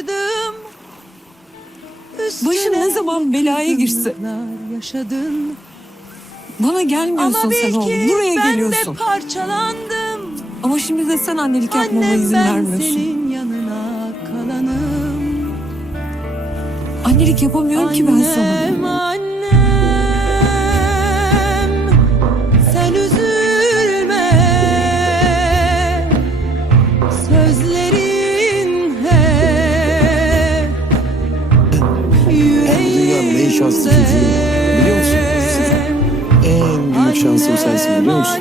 Vardım. Başın ne zaman belaya girse. Yaşadın. Bana gelmiyorsun Ama sen oğlum. Buraya ben geliyorsun. De parçalandım. Ama şimdi de sen annelik Annem yapmama izin vermiyorsun. Senin yanına kalanım. Annelik yapamıyorum Annem, ki ben sana. Annem, en şanslı çocuğuyum. Biliyor musun? En büyük şansım sensin biliyor musun?